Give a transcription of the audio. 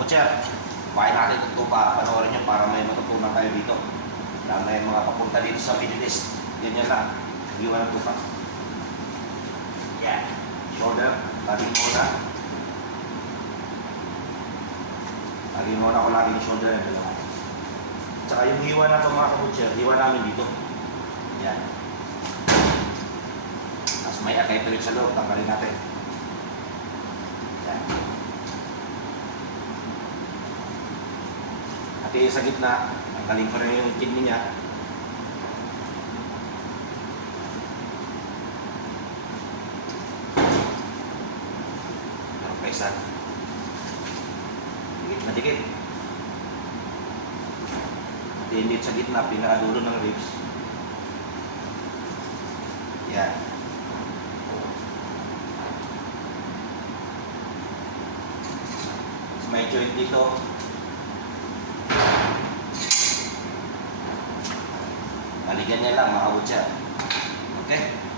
Kabutcher, bakit natin ito pa panoorin nyo para may matutunan kayo dito. Lalo na yung mga papunta dito sa Middle East. Ganyan lang. Iwan ang tupa. Yan. Shoulder. Taling muna. Taling muna ko lagi yung shoulder. Yan dalawa. Tsaka yung hiwa na ito mga kabutcher, hiwa namin dito. Yan. Tapos may akay rin sa loob. Tanggalin natin. Yan. At yung sa gitna, tanggalin ko rin yung kidney niya. Isa. Dikit na dikit. Tinit sa gitna, pinakadulo ng ribs. Yan. Mas may joint dito. Balikan niya lang, makabot siya. Okay?